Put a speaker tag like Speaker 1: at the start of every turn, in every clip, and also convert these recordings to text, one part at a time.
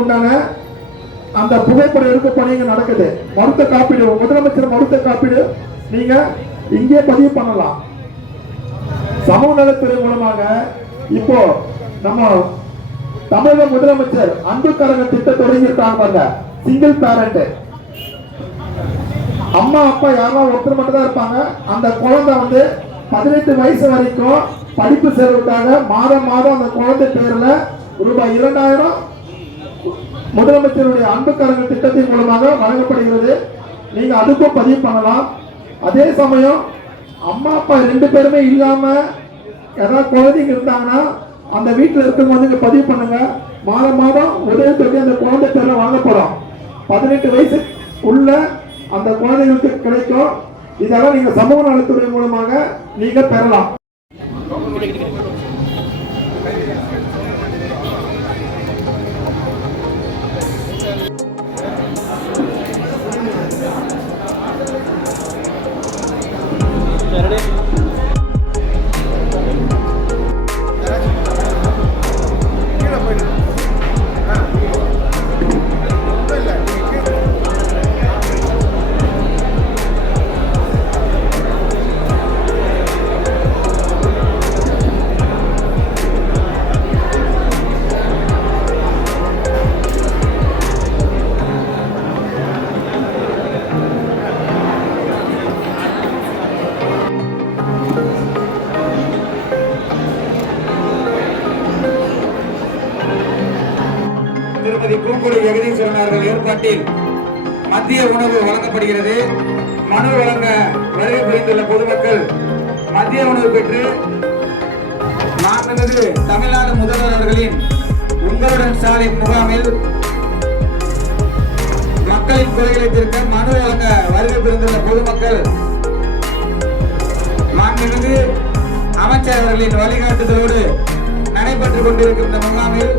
Speaker 1: உண்டான அந்த புகைப்படம் எடுக்க பணி இங்க நடக்குது. மருத்துவ காப்பீடு முதலமைச்சர் மருத்துவ காப்பீடு நீங்க இங்கே பதிவு பண்ணலாம். சமூக நலத்துறை மூலமாக இப்போ நம்ம தமிழக முதலமைச்சர் அன்பு கழக திட்டம் தொடங்கியிருக்காங்க பாருங்க. சிங்கிள் பேரண்ட் அம்மா அப்பா யாராவது ஒருத்தர் மட்டும் தான் இருப்பாங்க. அந்த குழந்தை வந்து பதினெட்டு வயசு வரைக்கும் படிப்பு சேர்வதற்காக மாதம் மாதம் அந்த குழந்தை பேர்ல ரூபாய் இரண்டாயிரம். முதலமைச்சருடைய அன்பு திட்டத்தின் மூலமாக வழங்கப்படுகிறது. நீங்க அதுக்கும் பதிவு பண்ணலாம். அதே சமயம் அம்மா அப்பா ரெண்டு பேருமே இல்லாம யாராவது குழந்தைங்க இருந்தாங்கன்னா அந்த வீட்டில் இருக்கவங்க வந்து பதிவு பண்ணுங்க. மாதம் மாதம் உதவி தொகை அந்த குழந்தை பேர்ல வாங்கப்படும். பதினெட்டு வயசு உள்ள அந்த குழந்தைகளுக்கு கிடைக்கும். இதெல்லாம் நீங்க சமூக நலத்துறை மூலமாக நீங்க பெறலாம்.
Speaker 2: ಎರಡೇ திருமதி பூங்குடி ஜெகதீஸ்வரன் அவர்கள் ஏற்பாட்டில் மத்திய உணவு வழங்கப்படுகிறது. மனு வழங்க வருகை புரிந்துள்ள பொதுமக்கள் மத்திய உணவு பெற்று மாண்புமிகு தமிழ்நாடு முதல்வர் அவர்களின் உங்களுடன் ஸ்டாலின் முகாமில் மக்களின் குறைகளை தீர்க்க மனு வழங்க வருகை புரிந்துள்ள பொதுமக்கள் மாண்புமிகு அமைச்சர் அவர்களின் வழிகாட்டுதலோடு நடைபெற்றுக் கொண்டிருக்கின்ற முகாமில்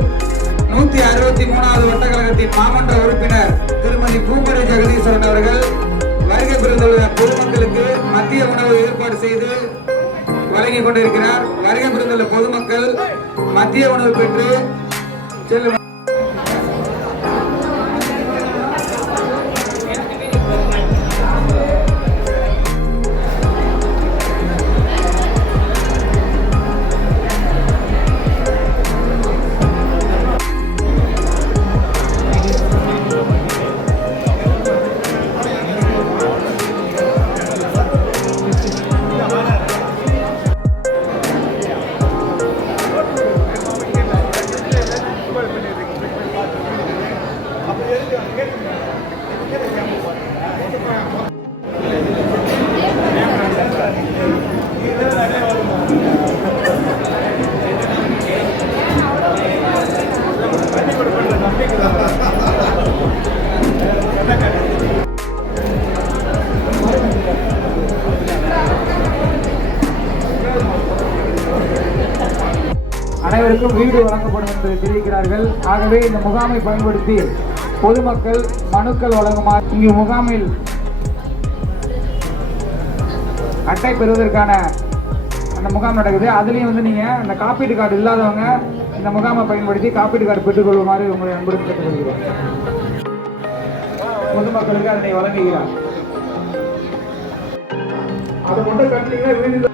Speaker 2: நூத்தி அறுபத்தி மூணாவது வட்டக்கழகத்தின் மாமன்ற உறுப்பினர் திருமதி பூமரை ஜெகதீஸ்வரன் அவர்கள் வருகை புரிந்துள்ள பொதுமக்களுக்கு மத்திய உணவு ஏற்பாடு செய்து வழங்கிக் கொண்டிருக்கிறார். வருகை புரிந்துள்ள பொதுமக்கள் மத்திய உணவு பெற்று செல்லும் அனைவருக்கும் வீடு வழங்கப்படும் என்று தெரிவிக்கிறார்கள். ஆகவே இந்த முகாமை பயன்படுத்தி பொதுமக்கள் மனுக்கள் வழங்குமாறு இங்கு முகாமில் அட்டை பெறுவதற்கான அந்த முகாம் நடக்குது. அதுலேயும் வந்து நீங்கள் அந்த காப்பீட்டு கார்டு இல்லாதவங்க இந்த முகாமை பயன்படுத்தி காப்பீட்டு கார்டு பெற்றுக்கொள்ளுமாறு உங்களை அன்புடன் கேட்டுக்கொள்கிறோம். பொதுமக்களுக்கு அதனை வழங்குகிறார்.
Speaker 1: அது மட்டும் கட்டினீங்கன்னா வீடு